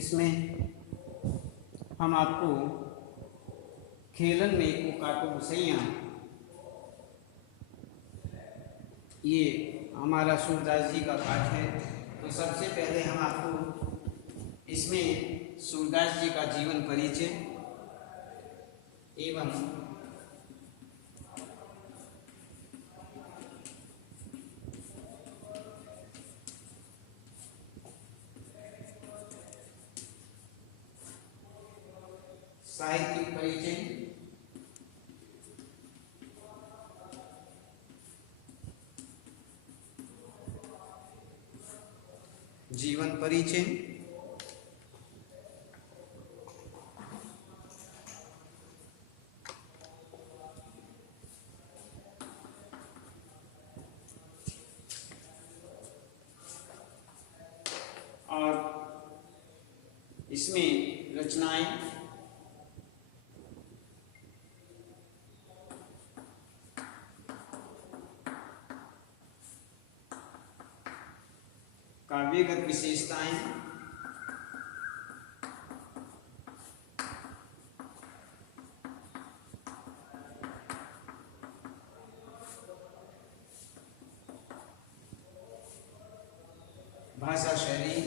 इसमें हम आपको खेलन में को काटो सैया, ये हमारा सूरदास जी का पाठ है। तो सबसे पहले हम आपको इसमें सूरदास जी का जीवन परिचय एवं साहित्यिक परिचय, जीवन परिचय, और इसमें रचनाएं, काव्यगत विशेषताएं, भाषा शैली,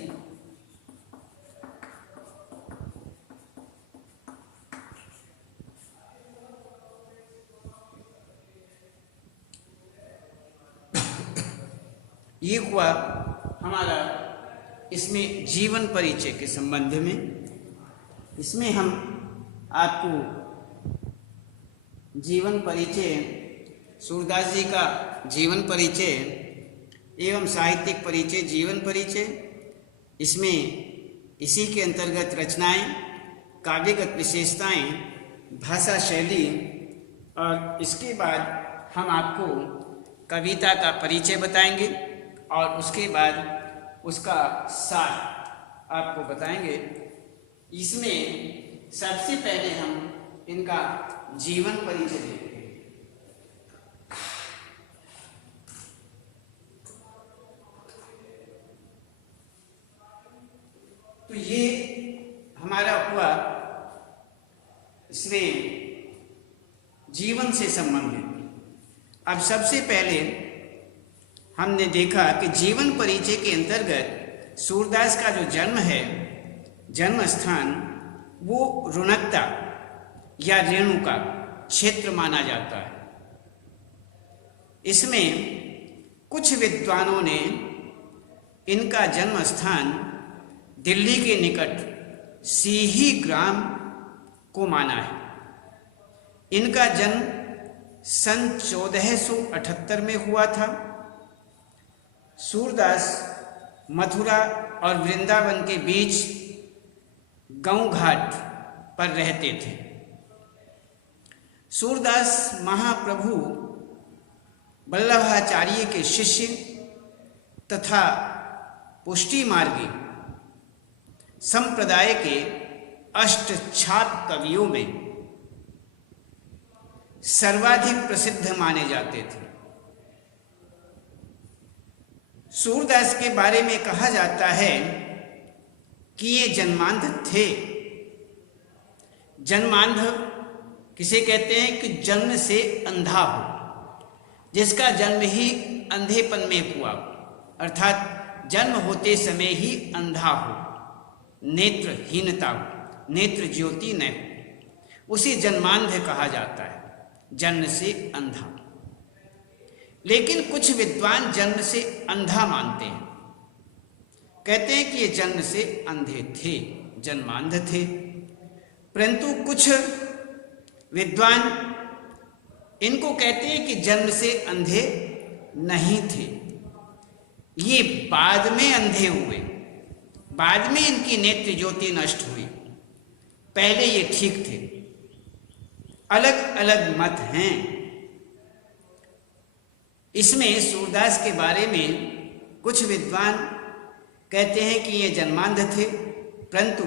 ये हुआ हमारा इसमें जीवन परिचय के संबंध में। इसमें हम आपको जीवन परिचय, सूरदास जी का जीवन परिचय एवं साहित्यिक परिचय, जीवन परिचय, इसमें इसी के अंतर्गत रचनाएं, काव्यगत विशेषताएं, भाषा शैली, और इसके बाद हम आपको कविता का परिचय बताएंगे और उसके बाद उसका सार आपको बताएंगे। इसमें सबसे पहले हम इनका जीवन परिचय देखते हैं। तो ये हमारा हुआ इसमें जीवन से संबंधित। अब सबसे पहले हमने देखा कि जीवन परिचय के अंतर्गत सूरदास का जो जन्म है, जन्म स्थान, वो रुणकता या रेणुका क्षेत्र माना जाता है। इसमें कुछ विद्वानों ने इनका जन्म स्थान दिल्ली के निकट सीही ग्राम को माना है। इनका जन्म सन 1478 में हुआ था। सूरदास मथुरा और वृंदावन के बीच गौ घाट पर रहते थे। सूरदास महाप्रभु वल्लभाचार्य के शिष्य तथा पुष्टि मार्गी संप्रदाय के अष्टछाप कवियों में सर्वाधिक प्रसिद्ध माने जाते थे। सूरदास के बारे में कहा जाता है कि ये जन्मांध थे। जन्मांध किसे कहते हैं? कि जन्म से अंधा हो, जिसका जन्म ही अंधेपन में हुआ, अर्थात जन्म होते समय ही अंधा हो, नेत्रहीनता हो, नेत्र ज्योति न हो, उसे जन्मांध कहा जाता है, जन्म से अंधा। लेकिन कुछ विद्वान जन्म से अंधा मानते हैं, कहते हैं कि ये जन्म से अंधे थे, जन्मांध थे। परंतु कुछ विद्वान इनको कहते हैं कि जन्म से अंधे नहीं थे, ये बाद में अंधे हुए, बाद में इनकी नेत्र ज्योति नष्ट हुई, पहले ये ठीक थे। अलग अलग मत हैं। इसमें सूरदास के बारे में कुछ विद्वान कहते हैं कि ये जन्मांध थे, परंतु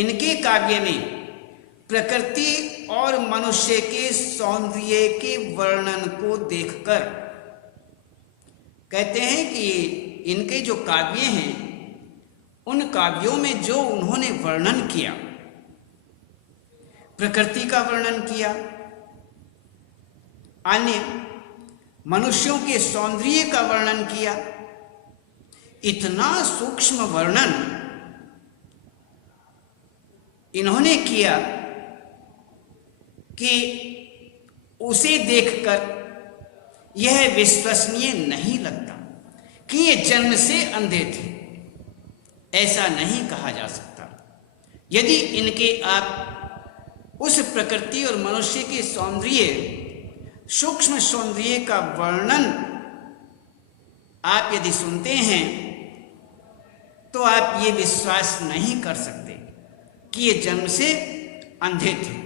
इनके काव्य में प्रकृति और मनुष्य के सौंदर्य के वर्णन को देखकर कहते हैं कि इनके जो काव्य हैं उन काव्यों में जो उन्होंने वर्णन किया, प्रकृति का वर्णन किया, अन्य मनुष्यों के सौंदर्य का वर्णन किया, इतना सूक्ष्म वर्णन इन्होंने किया कि उसे देखकर यह विश्वसनीय नहीं लगता कि ये जन्म से अंधे थे। ऐसा नहीं कहा जा सकता। यदि इनके आप उस प्रकृति और मनुष्य के सौंदर्य, सूक्ष्म सौंदर्य का वर्णन आप यदि सुनते हैं तो आप ये विश्वास नहीं कर सकते कि ये जन्म से अंधे थे।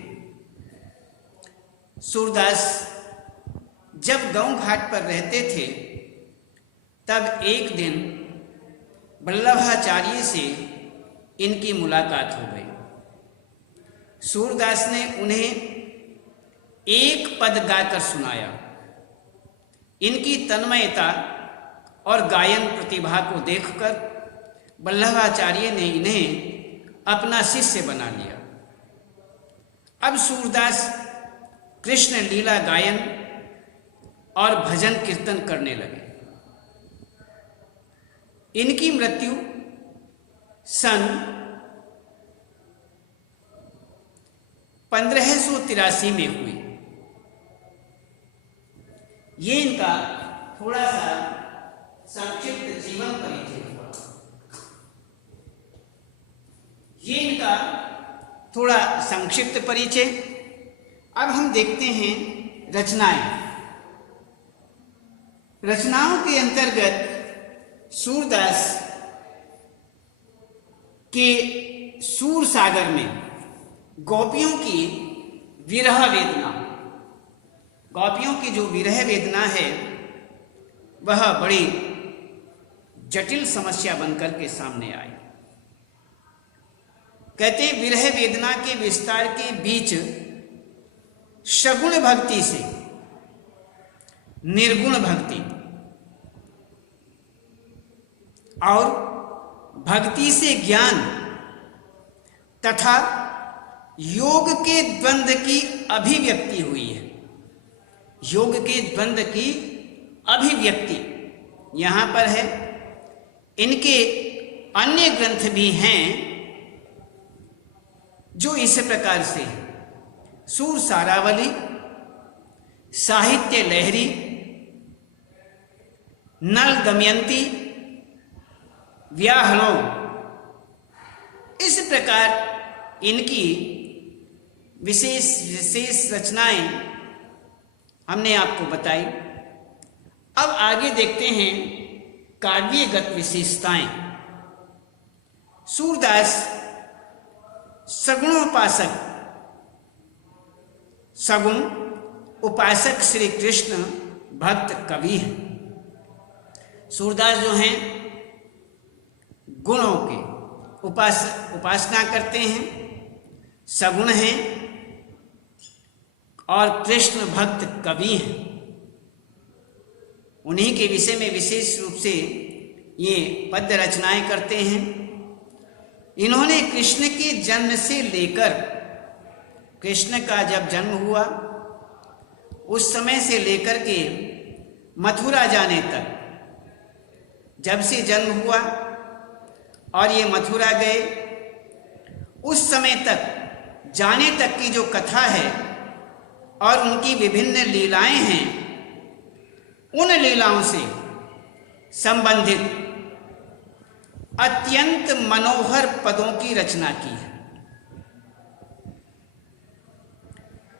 सूरदास जब गांव घाट पर रहते थे तब एक दिन वल्लभाचार्य से इनकी मुलाकात हो गई। सूरदास ने उन्हें एक पद गाकर सुनाया। इनकी तन्मयता और गायन प्रतिभा को देखकर वल्लभाचार्य ने इन्हें अपना शिष्य बना लिया। अब सूरदास कृष्ण लीला गायन और भजन कीर्तन करने लगे। इनकी मृत्यु सन 1583 में हुई। ये इनका थोड़ा सा संक्षिप्त जीवन परिचय हुआ। ये इनका थोड़ा संक्षिप्त परिचय। अब हम देखते हैं रचनाएं। रचनाओं के अंतर्गत सूरदास के सूर सागर में गोपियों की विरह वेदना, गोपियों की जो विरह वेदना है वह बड़ी जटिल समस्या बनकर के सामने आई। कहते हैं विरह वेदना के विस्तार के बीच सगुण भक्ति से निर्गुण भक्ति और भक्ति से ज्ञान तथा योग के द्वंद्व की अभिव्यक्ति हुई है। योग के द्वंद्व की अभिव्यक्ति यहां पर है। इनके अन्य ग्रंथ भी हैं जो इस प्रकार से हैं। सूर सारावली, साहित्य लहरी, नल दमयंती, व्याहलो, इस प्रकार इनकी विशेष रचनाएं हमने आपको बताई। अब आगे देखते हैं काव्यगत विशेषताएं। सूरदास सगुणोपासक, सगुण उपासक श्री कृष्ण भक्त कवि हैं। सूरदास जो हैं गुणों के उपासना करते हैं, सगुण हैं और कृष्ण भक्त कवि हैं। उन्हीं के विषय में विशेष रूप से ये पद्य रचनाएं करते हैं। इन्होंने कृष्ण के जन्म से लेकर, कृष्ण का जब जन्म हुआ उस समय से लेकर के मथुरा जाने तक, जब से जन्म हुआ और ये मथुरा गए उस समय तक, जाने तक की जो कथा है और उनकी विभिन्न लीलाएं हैं, उन लीलाओं से संबंधित अत्यंत मनोहर पदों की रचना की है।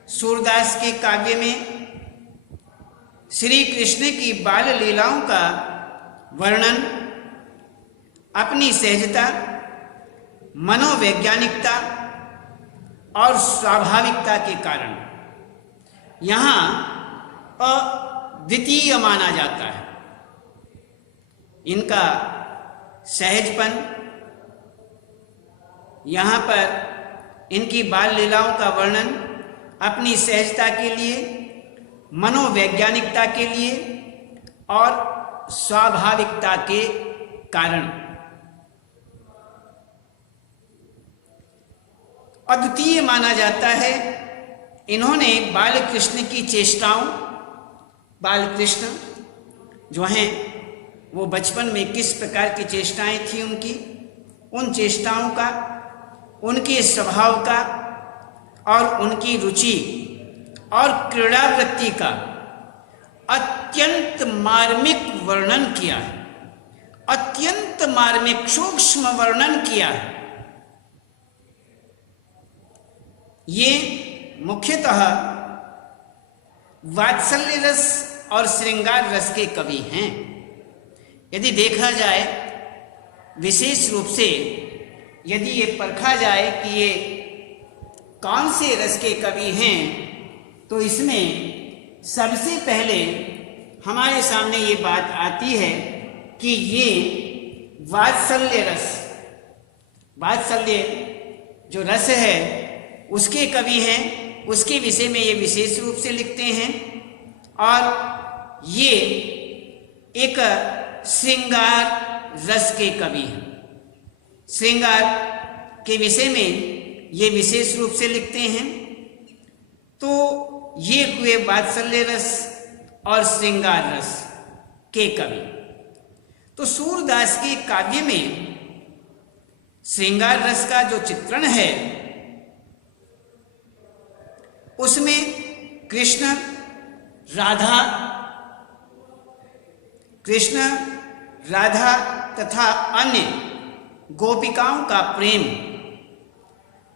सूरदास के काव्य में श्री कृष्ण की बाल लीलाओं का वर्णन अपनी सहजता, मनोवैज्ञानिकता और स्वाभाविकता के कारण यहाँ अद्वितीय माना जाता है। इनका सहजपन, यहाँ पर इनकी बाल लीलाओं का वर्णन अपनी सहजता के लिए, मनोवैज्ञानिकता के लिए और स्वाभाविकता के कारण अद्वितीय माना जाता है। इन्होंने बाल कृष्ण की चेष्टाओं, बाल कृष्ण जो हैं वो बचपन में किस प्रकार की चेष्टाएं थी उनकी, उन चेष्टाओं का, उनके स्वभाव का और उनकी रुचि और क्रीड़ावृत्ति का अत्यंत मार्मिक वर्णन किया है, अत्यंत मार्मिक सूक्ष्म वर्णन किया है। ये मुख्यतः वात्सल्य रस और श्रृंगार रस के कवि हैं। यदि देखा जाए विशेष रूप से, यदि ये परखा जाए कि ये कौन से रस के कवि हैं, तो इसमें सबसे पहले हमारे सामने ये बात आती है कि ये वात्सल्य रस, वात्सल्य जो रस है उसके कवि हैं, उसके विषय में ये विशेष रूप से लिखते हैं। और ये एक श्रृंगार रस के कवि हैं, श्रृंगार के विषय में ये विशेष रूप से लिखते हैं। तो ये हुए वात्सल्य रस और श्रृंगार रस के कवि। तो सूरदास के काव्य में श्रृंगार रस का जो चित्रण है उसमें कृष्ण राधा तथा अन्य गोपिकाओं का प्रेम,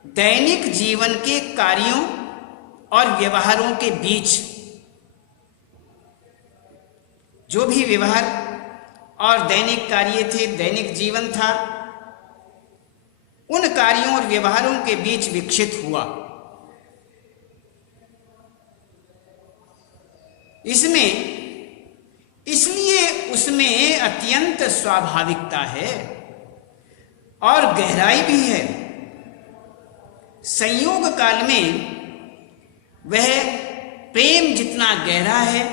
दैनिक जीवन के कार्यों और व्यवहारों के बीच, जो भी व्यवहार और दैनिक कार्य थे, दैनिक जीवन था, उन कार्यों और व्यवहारों के बीच विकसित हुआ। इसलिए उसमें अत्यंत स्वाभाविकता है और गहराई भी है। संयोग काल में वह प्रेम जितना गहरा है,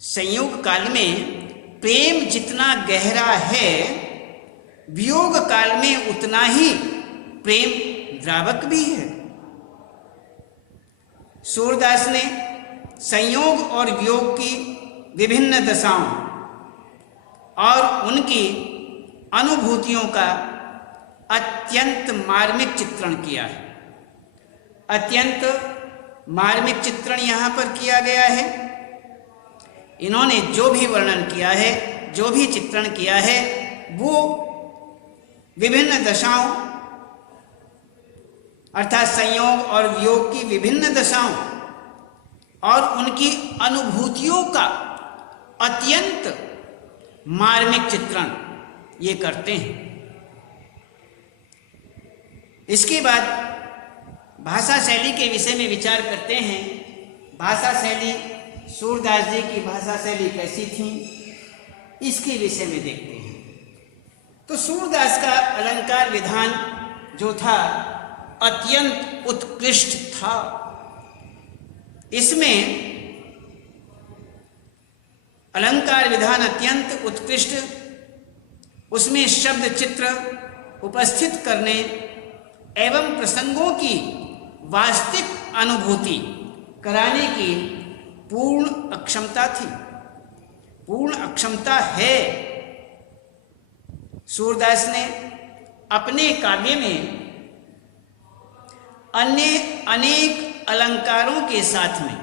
संयोग काल में प्रेम जितना गहरा है, वियोग काल में उतना ही प्रेम द्रावक भी है। सूरदास ने संयोग और वियोग की विभिन्न दशाओं और उनकी अनुभूतियों का अत्यंत मार्मिक चित्रण किया है। अत्यंत मार्मिक चित्रण यहाँ पर किया गया है। इन्होंने जो भी वर्णन किया है, जो भी चित्रण किया है, वो विभिन्न दशाओं अर्थात संयोग और वियोग की विभिन्न दशाओं और उनकी अनुभूतियों का अत्यंत मार्मिक चित्रण ये करते हैं। इसके बाद भाषा शैली के विषय में विचार करते हैं। भाषा शैली, सूरदास जी की भाषा शैली कैसी थी, इसके विषय में देखते हैं। तो सूरदास का अलंकार विधान जो था अत्यंत उत्कृष्ट था। इसमें अलंकार विधान अत्यंत उत्कृष्ट, उसमें शब्द चित्र उपस्थित करने एवं प्रसंगों की वास्तविक अनुभूति कराने की पूर्ण अक्षमता थी, पूर्ण अक्षमता है। सूरदास ने अपने काव्य में अन्य अनेक अलंकारों के साथ में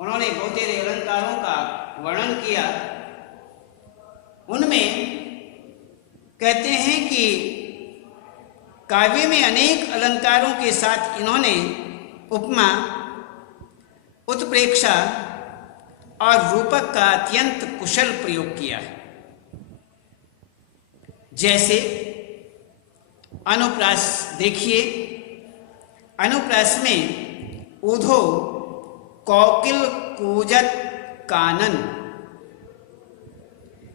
उन्होंने बहुतेरे अलंकारों का वर्णन किया। उनमें कहते हैं कि काव्य में अनेक अलंकारों के साथ इन्होंने उपमा, उत्प्रेक्षा और रूपक का अत्यंत कुशल प्रयोग किया है। जैसे अनुप्रास देखिए, अनुप्रास में ऊधो कोकिल कूजत कानन।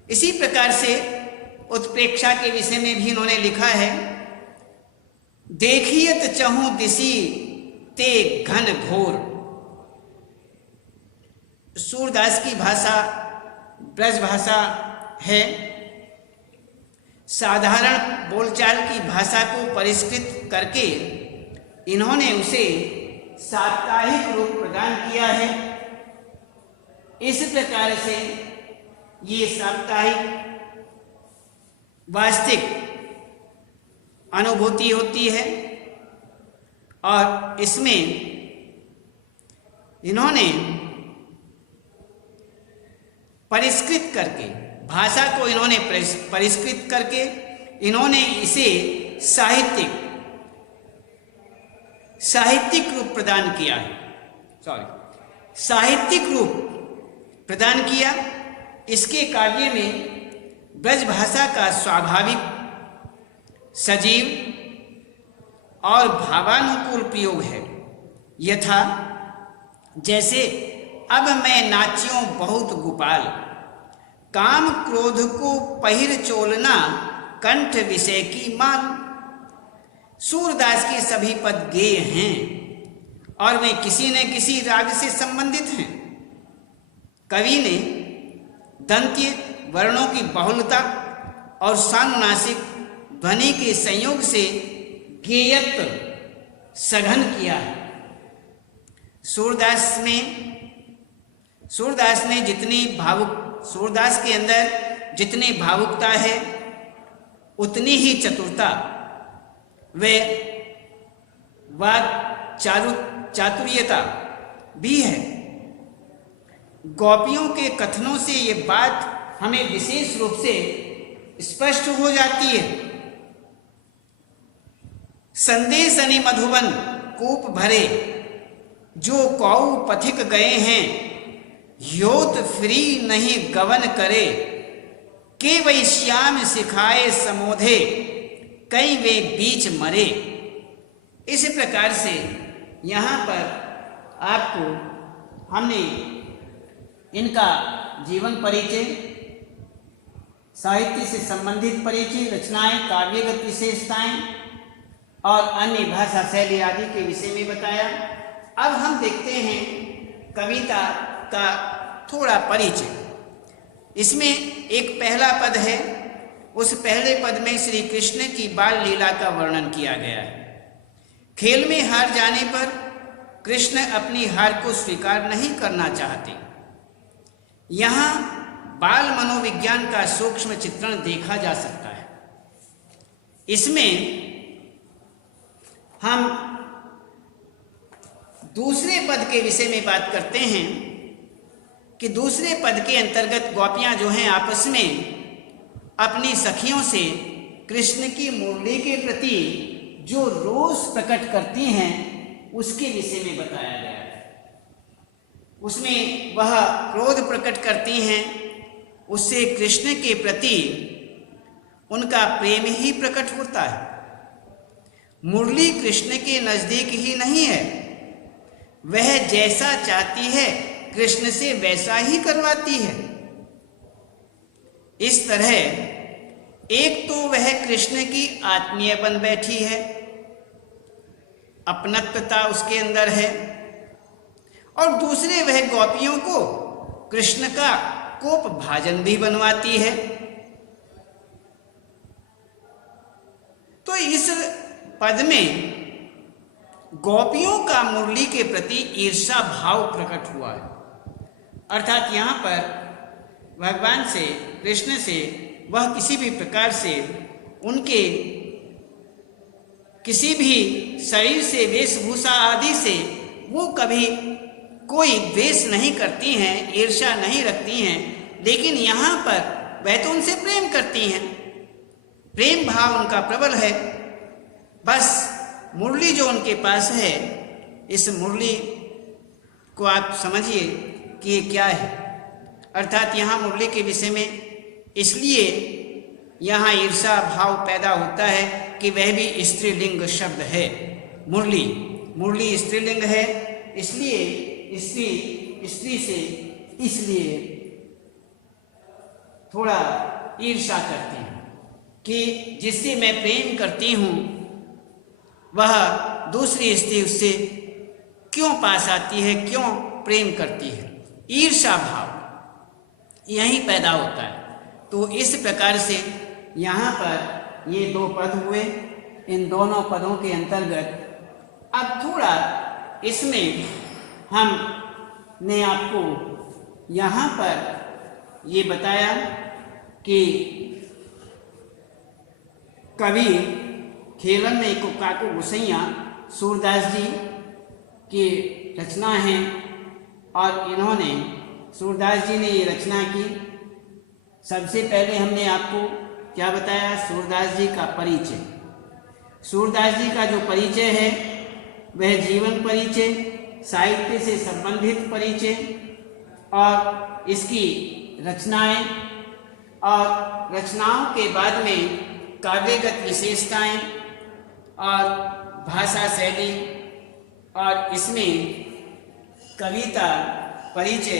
इसी प्रकार से उत्प्रेक्षा के विषय में भी इन्होंने लिखा है, देखियत चहु दिसी ते घन घोर। सूरदास की भाषा ब्रज भाषा है। साधारण बोलचाल की भाषा को परिष्कृत करके इन्होंने उसे साप्ताहिक रूप प्रदान किया है। इस प्रकार से ये साप्ताहिक वास्तविक अनुभूति होती है और इसमें इन्होंने परिष्कृत करके भाषा को इन्होंने परिष्कृत करके इन्होंने इसे साहित्यिक रूप प्रदान किया है। साहित्यिक रूप प्रदान किया। इसके काव्य में ब्रज भाषा का स्वाभाविक, सजीव और भावानुकूल प्रयोग है। यथा जैसे अब मैं नाच्यों बहुत गोपाल, काम क्रोध को पहिर चोलना, कंठ विषय की माल। सूरदास के सभी पद गेय हैं और वे किसी न किसी राग से संबंधित हैं। कवि ने दंत्य वर्णों की बहुलता और सानुनासिक ध्वनि के संयोग से गेयत्व सघन किया है। सूरदास के अंदर जितनी भावुकता है उतनी ही चतुरता व वाक चातुर्यता भी है। गोपियों के कथनों से ये बात हमें विशेष रूप से स्पष्ट हो जाती है। संदेश अनि मधुबन कूप भरे, जो कौ पथिक गए हैं, योत फ्री नहीं गवन करे, के वही श्याम सिखाए समोधे, कई वे बीच मरे। इस प्रकार से यहाँ पर आपको हमने इनका जीवन परिचय, साहित्य से संबंधित परिचय, रचनाएं, काव्यगत विशेषताएं और अन्य भाषा शैली आदि के विषय में बताया। अब हम देखते हैं कविता का थोड़ा परिचय। इसमें एक पहला पद है। उस पहले पद में श्री कृष्ण की बाल लीला का वर्णन किया गया है। खेल में हार जाने पर कृष्ण अपनी हार को स्वीकार नहीं करना चाहते। यहाँ बाल मनोविज्ञान का सूक्ष्म चित्रण देखा जा सकता है। इसमें हम दूसरे पद के विषय में बात करते हैं कि दूसरे पद के अंतर्गत गोपियां जो हैं आपस में अपनी सखियों से कृष्ण की मुरली के प्रति जो रोष प्रकट करती हैं उसके विषय में बताया गया है। उसमें वह क्रोध प्रकट करती हैं, उससे कृष्ण के प्रति उनका प्रेम ही प्रकट होता है। मुरली कृष्ण के नजदीक ही नहीं है, वह जैसा चाहती है कृष्ण से वैसा ही करवाती है। इस तरह एक तो वह कृष्ण की आत्मीय बन बैठी है, अपनत्वता उसके अंदर है, और दूसरे वह गोपियों को कृष्ण का कोप भाजन भी बनवाती है। तो इस पद में गोपियों का मुरली के प्रति ईर्षा भाव प्रकट हुआ है। अर्थात यहाँ पर भगवान से, कृष्ण से वह किसी भी प्रकार से उनके किसी भी शरीर से, वेशभूषा आदि से वो कभी कोई द्वेष नहीं करती हैं, ईर्ष्या नहीं रखती हैं। लेकिन यहाँ पर वह तो उनसे प्रेम करती हैं, प्रेम भाव उनका प्रबल है। बस मुरली जो उनके पास है, इस मुरली को आप समझिए कि ये क्या है। अर्थात यहाँ मुरली के विषय में इसलिए यहाँ ईर्षा भाव पैदा होता है कि वह भी स्त्रीलिंग शब्द है। मुरली स्त्रीलिंग है, इसलिए स्त्री से इसलिए थोड़ा ईर्षा करते हैं कि जिससे मैं प्रेम करती हूँ वह दूसरी स्त्री उससे क्यों पास आती है, क्यों प्रेम करती है। ईर्षा भाव यहीं पैदा होता है। तो इस प्रकार से यहाँ पर ये दो पद हुए, इन दोनों पदों के अंतर्गत अब थोड़ा इसमें हमने आपको यहाँ पर ये बताया कि कवि खेलन में काको गुसैया सूरदास जी की रचना है और इन्होंने सूरदास जी ने ये रचना की। सबसे पहले हमने आपको क्या बताया, सूरदास जी का परिचय। सूरदास जी का जो परिचय है वह जीवन परिचय, साहित्य से संबंधित परिचय और इसकी रचनाएं और रचनाओं के बाद में काव्यगत विशेषताएं और भाषा शैली और इसमें कविता परिचय,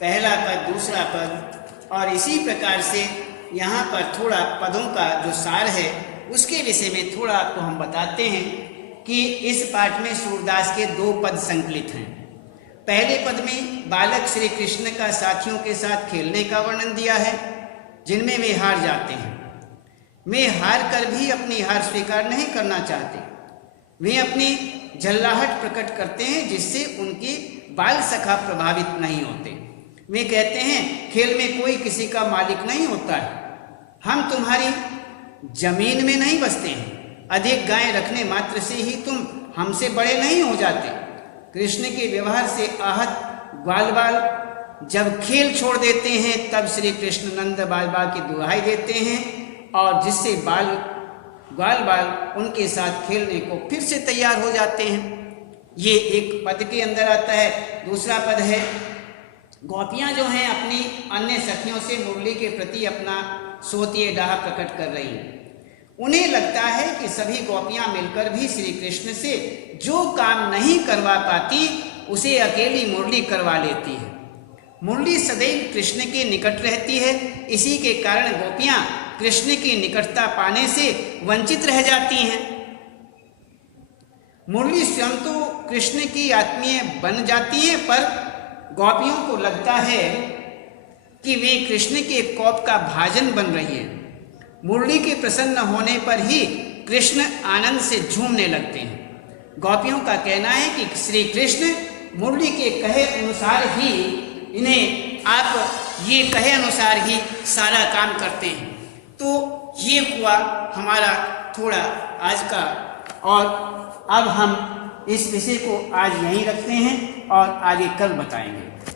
पहला पद दूसरा पद और इसी प्रकार से यहाँ पर थोड़ा पदों का जो सार है उसके विषय में थोड़ा आपको हम बताते हैं कि इस पाठ में सूरदास के दो पद संकलित हैं। पहले पद में बालक श्री कृष्ण का साथियों के साथ खेलने का वर्णन दिया है, जिनमें वे हार जाते हैं। वे हार कर भी अपनी हार स्वीकार नहीं करना चाहते। वे अपनी झल्लाहट प्रकट करते हैं जिससे उनके बाल सखा प्रभावित नहीं होते। वे कहते हैं खेल में कोई किसी का मालिक नहीं होता है, हम तुम्हारी जमीन में नहीं बसते हैं, अधिक गायें रखने मात्र से ही तुम हमसे बड़े नहीं हो जाते। कृष्ण के व्यवहार से आहत ग्वाल बाल जब खेल छोड़ देते हैं तब श्री कृष्ण नंद बाल बाल की दुहाई देते हैं और जिससे ग्वाल बाल उनके साथ खेलने को फिर से तैयार हो जाते हैं। ये एक पद के अंदर आता है। दूसरा पद है गोपियां जो हैं अपनी अन्य सखियों से मुरली के प्रति अपना सोतीय डाह प्रकट कर रही हैं। उन्हें लगता है कि सभी गोपियां मिलकर भी श्री कृष्ण से जो काम नहीं करवा पाती उसे अकेली मुरली करवा लेती है। मुरली सदैव कृष्ण के निकट रहती है, इसी के कारण गोपियां कृष्ण की निकटता पाने से वंचित रह जाती हैं। मुरली स्वयं तो कृष्ण की आत्मीय बन जाती है, पर गोपियों को लगता है कि वे कृष्ण के कोप का भाजन बन रही है। मुरली के प्रसन्न होने पर ही कृष्ण आनंद से झूमने लगते हैं। गोपियों का कहना है कि श्री कृष्ण मुरली के कहे अनुसार ही ये कहे अनुसार ही सारा काम करते हैं। तो ये हुआ हमारा थोड़ा आज का, और अब हम इस विषय को आज यहीं रखते हैं और आगे कल बताएंगे।